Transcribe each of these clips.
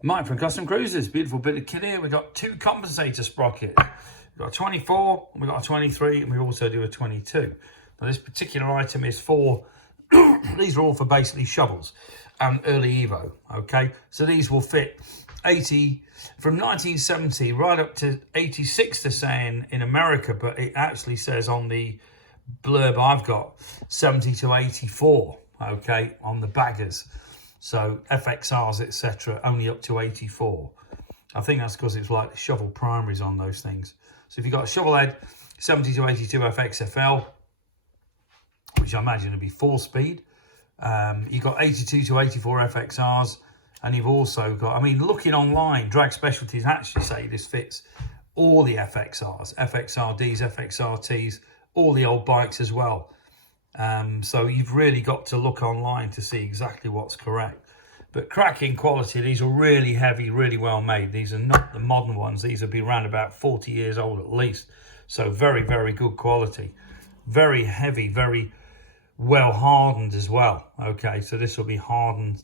Mike from Custom Cruisers, beautiful bit of kit here. We've got two compensator sprockets. We've got a 24, we've got a 23, and we also do a 22. Now this particular item is for, these are all for basically shovels and early Evo, okay? So these will fit 80, from 1970 right up to 86 they're saying in America, but it actually says on the blurb I've got 70 to 84, okay, on the baggers. So FXRs, etc., only up to 84. I think that's because it's like the shovel primaries on those things. So if you've got a shovel head, 70 to 82 FXFL, which I imagine would be 4-speed. You've got 82 to 84 FXRs, and you've also got, I mean, looking online, Drag Specialties actually say this fits all the FXRs, FXRDs, FXRTs, all the old bikes as well. So you've really got to look online to see exactly what's correct. But cracking quality, these are really heavy, really well made. These are not the modern ones. These will be around about 40 years old at least. So very, very good quality. Very heavy, very well hardened as well. Okay, so this will be hardened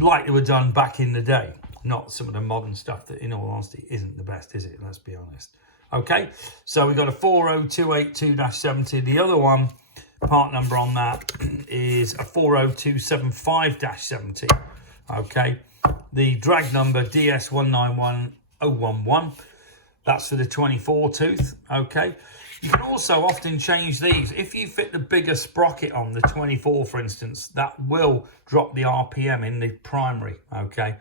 like they were done back in the day. Not some of the modern stuff that, in all honesty, isn't the best, is it? Let's be honest. Okay, so we've got a 40282-70. The other one, part number on that is a 40275-70. Okay, the drag number DS191011. That's for the 24 tooth. Okay, you can also often change these. If you fit the bigger sprocket on the 24, for instance, that will drop the RPM in the primary. Okay,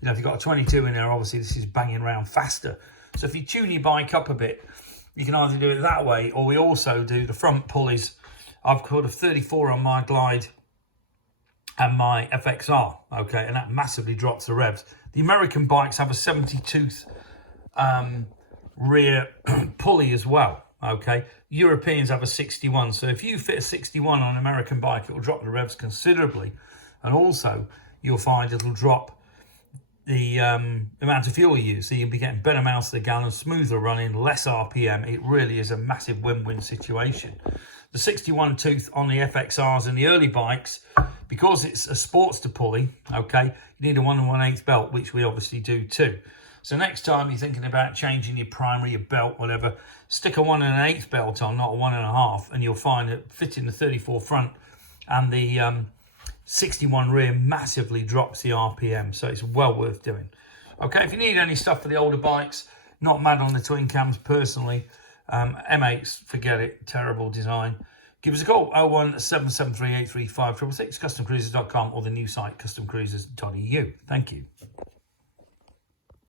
you know, if you've got a 22 in there, obviously this is banging around faster. So if you tune your bike up a bit, you can either do it that way, or we also do the front pulleys. I've got a 34 on my Glide and my FXR, okay, and that massively drops the revs. The American bikes have a 70 tooth rear pulley as well, okay. Europeans have a 61, so if you fit a 61 on an American bike, it will drop the revs considerably, and also you'll find it'll drop the amount of fuel you use, so you'll be getting better miles to the gallon, smoother running, less RPM. It really is a massive win-win situation. The 61 tooth on the FXRs and the early bikes, because it's a Sportster pulley, okay, you need a 1 1/8 belt, which we obviously do too. So next time you're thinking about changing your primary, your belt, whatever, stick a 1 1/8 belt on, not a 1 1/2, and you'll find that fitting the 34 front and the 61 rear massively drops the RPM, so it's well worth doing. Okay, if you need any stuff for the older bikes, not mad on the twin cams personally. M8s, forget it, terrible design. Give us a call, 01773835666, customcruisers.com, or the new site, customcruisers.eu. Thank you.